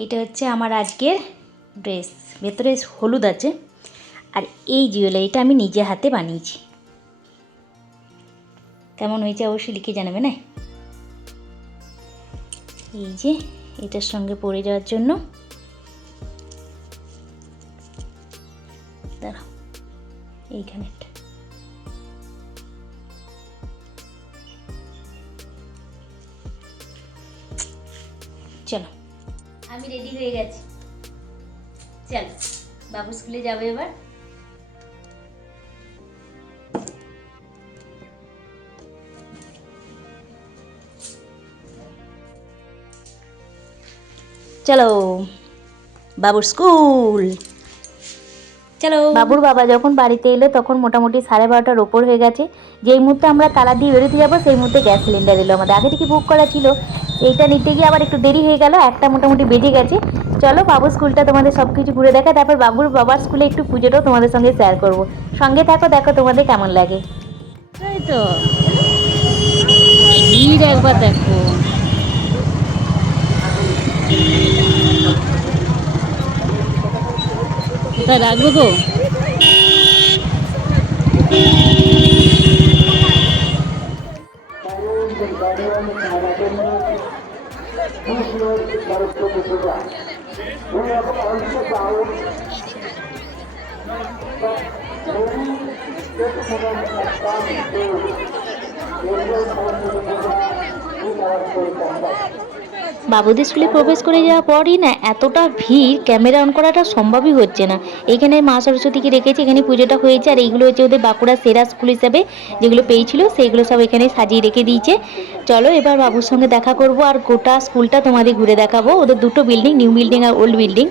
এইটা হচ্ছে আমার আজকের ড্রেস, ভেতরে হলুদ আছে। আর এই জুয়েলারিটা আমি নিজে হাতে বানিয়েছি। কেমন হয়েছে অবশ্যই লিখে জানাবে না। এই যে এটার সঙ্গে পরে যাওয়ার জন্য দাঁড়াও এইখানে চলো আমি রেডি হয়ে গেছি। চল বাবু স্কুলে যাবে এবার। চলো বাবুর স্কুল। চলো। বাবুর বাবা যখন বাড়িতে এলো তখন মোটামুটি 12:30টার ওপর হয়ে গেছে। যেই মুহূর্তে আমরা তালা দিয়ে বেরোতে যাবো সেই মুহূর্তে গ্যাস সিলিন্ডার এলো আমাদের। আগে থেকে বুক করা ছিল, এইটা নিতে গিয়ে আবার একটু দেরি হয়ে গেল, একটা মোটামুটি বেজে গেছে। চলো বাবুর স্কুলটা তোমাদের সব কিছু ঘুরে দেখা, তারপর বাবুর বাবার স্কুলে একটু পুজোটাও তোমাদের সঙ্গে শেয়ার করবো। সঙ্গে থাকো, দেখো তোমাদের কেমন লাগে। তাই তো ভিড় একবার দেখো। কোথায় রাখবো গো? বাবুদের স্কুলে প্রবেশ করে যাওয়ার পরই না এতটা ভিড়, ক্যামেরা অন করাটা সম্ভবই হচ্ছে না। এখানে মা সরস্বতীকে রেখেছে, এখানে পুজোটা হয়েছে। আর এইগুলো হচ্ছে ওদের বাঁকুড়া সেরা স্কুল হিসাবে যেগুলো পেয়েছিল সেইগুলো সব এখানে সাজিয়ে রেখে দিয়েছে। চলো এবার বাবুর সঙ্গে দেখা করব আর গোটা স্কুলটা তোমাদের ঘুরে দেখাবো। ওদের দুটো বিল্ডিং, নিউ বিল্ডিং আর ওল্ড বিল্ডিং।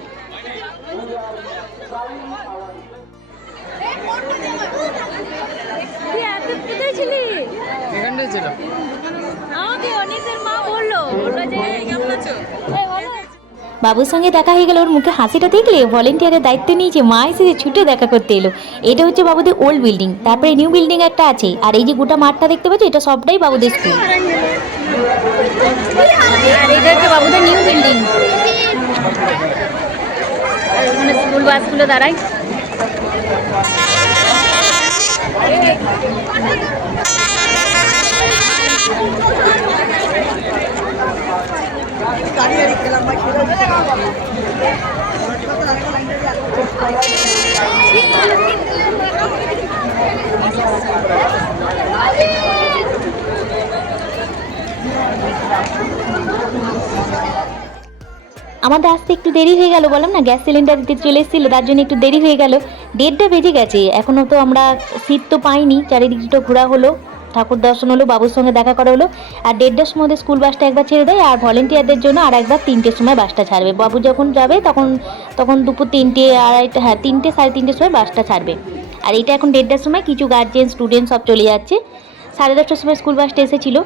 বাবুর সঙ্গে দেখা হয়ে গেল, ওর মুখে হাসিটা দেখলে ভলেন্টিয়ারের দায়িত্ব নিয়েছে, মা এসে ছুটে দেখা করতে এলো। এটা হচ্ছে বাবুদের ওল্ড বিল্ডিং, তারপরে নিউ বিল্ডিং একটা আছে। আর এই যে গোটা মাঠটা দেখতে পাচ্ছ, এটা সবটাই বাবুদের স্কুল। আর এটা হচ্ছে বাবুদের নিউ বিল্ডিং, ওখানে স্কুল বাসগুলো দাঁড়ায়। আমাদের আসতে একটু দেরি হয়ে গেল, বললাম না গ্যাস সিলিন্ডার দিতে চলে এসেছিলো, তার জন্য একটু দেরি হয়ে গেল। 1:30টা বেজে গেছে, এখনও তো আমরা সিট তো পাইনি। চারিদিকটা ঘোরা হলো, ঠাকুর দর্শন হলো, বাবুর সঙ্গে দেখা করা হলো। আর 1:30টার সময় স্কুল বাসটা একবার ছেড়ে দেয়, আর ভলেন্টিয়ারদের জন্য আর একবার 3টের সময় বাসটা ছাড়বে। বাবু যখন যাবে তখন তখন দুপুর 3টে, আড়াইটা, 3টে, 3:30টার সময় বাসটা ছাড়বে। আর এটা এখন 1:30টার সময় কিছু গার্জেন স্টুডেন্ট সব চলে যাচ্ছে। 10:30টার সময় স্কুল বাসটা এসেছিলো।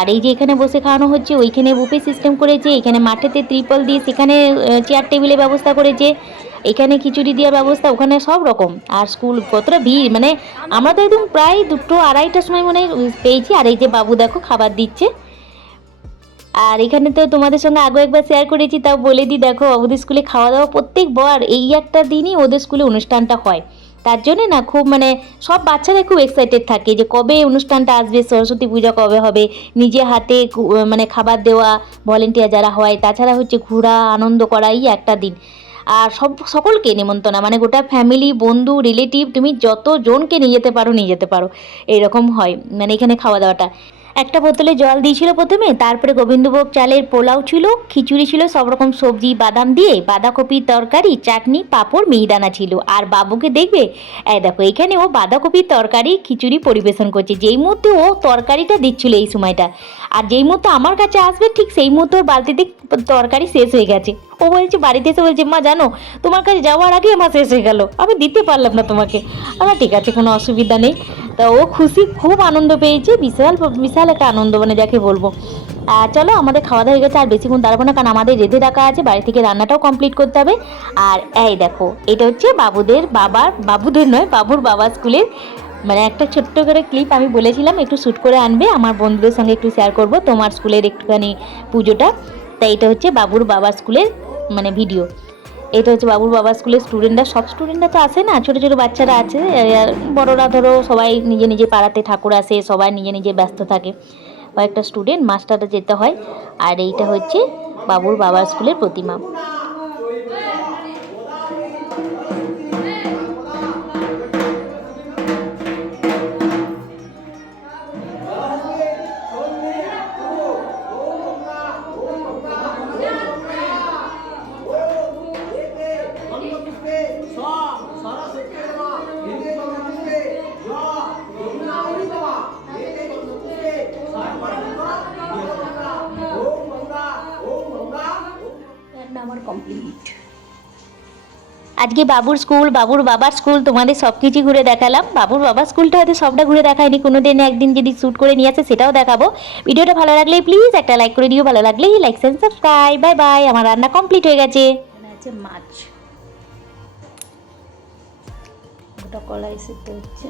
আর এই যে এখানে বসে খাওয়ানো হচ্ছে, ওইখানে বুফে সিস্টেম করেছে, এখানে মাঠেতে ত্রিপল দিয়ে সেখানে চেয়ার টেবিলের ব্যবস্থা করেছে, এখানে খিচুড়ি দেওয়ার ব্যবস্থা, ওখানে সব রকম। আর স্কুল কতটা ভিড়, মানে আমরা তো একদম প্রায় 2টো, 2:30টার সময় মনে পেয়েছি। আর এই যে বাবু দেখো খাবার দিচ্ছে। আর এখানে তো তোমাদের সঙ্গে আগে একবার শেয়ার করেছি, তাও বলে দিই, দেখো ওদের স্কুলে খাওয়া দাওয়া প্রত্যেকবার এই একটা দিনই ওদের স্কুলে অনুষ্ঠানটা হয়। তার জন্যে না খুব মানে সব বাচ্চারা খুব এক্সাইটেড থাকে যে কবে অনুষ্ঠানটা আসবে, সরস্বতী পূজা কবে হবে। নিজে হাতে মানে খাবার দেওয়া, ভলেন্টিয়ার যারা হয়, তাছাড়া হচ্ছে ঘোরা, আনন্দ করা, এই একটা দিন। আর সকলকে নিমন্ত্রণ, মানে গোটা ফ্যামিলি, বন্ধু, রিলেটিভ, তুমি যতজনকে নিয়ে যেতে পারো নিয়ে যেতে পারো, এরকম হয় মানে এখানে খাওয়া দাওয়াটা। একটা বোতলে জল দিয়েছিল প্রথমে, তারপরে গোবিন্দভোগ চালের পোলাও ছিল, খিচুড়ি ছিল, সব রকম সবজি বাদাম দিয়ে, বাঁধাকপির তরকারি, চাটনি, পাঁপড়, মিহিদানা ছিল। আর বাবুকে দেখবে, এই দেখো এখানে ও বাঁধাকপির তরকারি খিচুড়ি পরিবেশন করছে। যেই মুহূর্তে ও তরকারিটা দিচ্ছিল এই সময়টা, আর যেই মুহূর্তে আমার কাছে আসবে ঠিক সেই মুহূর্তে ওর বালতিতে তরকারি শেষ হয়ে গেছে। ও বলছে, বাড়িতে এসে বলছে, মা জানো তোমার কাছে যাওয়ার আগে আমার শেষ হয়ে গেল, আমি দিতে পারলাম না তোমাকে। আমার ঠিক আছে, কোনো অসুবিধা নেই। তা ও খুশি, খুব আনন্দ পেয়েছে, বিশাল বিশাল একটা আনন্দ, মানে যাকে বলবো। আর চলো আমাদের খাওয়া দাওয়া হয়ে গেছে, আর বেশিক্ষণ দাঁড়াবো না, কারণ আমাদের রেঁধে রাখা আছে, বাড়ি থেকে রান্নাটাও কমপ্লিট করতে হবে। আর এই দেখো এটা হচ্ছে বাবুদের নয়, বাবুর বাবা স্কুলের মানে একটা ছোট্ট করে ক্লিপ আমি বলেছিলাম একটু শ্যুট করে আনবে, আমার বন্ধুদের সঙ্গে একটু শেয়ার করব তোমার স্কুলের একটুখানি পুজোটা। তাই এটা হচ্ছে বাবুর বাবা স্কুলের মানে ভিডিও। এটা হচ্ছে বাবুর বাবা স্কুলের স্টুডেন্টরা, সব স্টুডেন্টরা তো আসে না, ছোটো ছোটো বাচ্চারা আছে, আর বড়রা ধরো সবাই নিজে নিজে পাড়াতে ঠাকুর আসে, সবাই নিজে নিজে ব্যস্ত থাকে। কয়েকটা স্টুডেন্ট মাস্টারটা যেতে হয়। আর এইটা হচ্ছে বাবুর বাবার স্কুলের প্রতিমা। আমার কমপ্লিট। আজকে বাবুর স্কুল, বাবুর বাবার স্কুল, তোমাদের সব কিছু ঘুরে দেখালাম। বাবুর বাবার স্কুলটা হয়তো সবটা ঘুরে দেখায়নি, কোনো দিন একদিন যদি শ্যুট করে নিয়ে আসে সেটাও দেখাবো। ভিডিওটা ভালো লাগলে প্লিজ একটা লাইক করে দিও, ভালো লাগলেই like and subscribe. Bye bye, আমার রান্না কমপ্লিট হয়ে গেছে। এখানে আছে মাছ, গোটা কলাই সিদ্ধ হচ্ছে।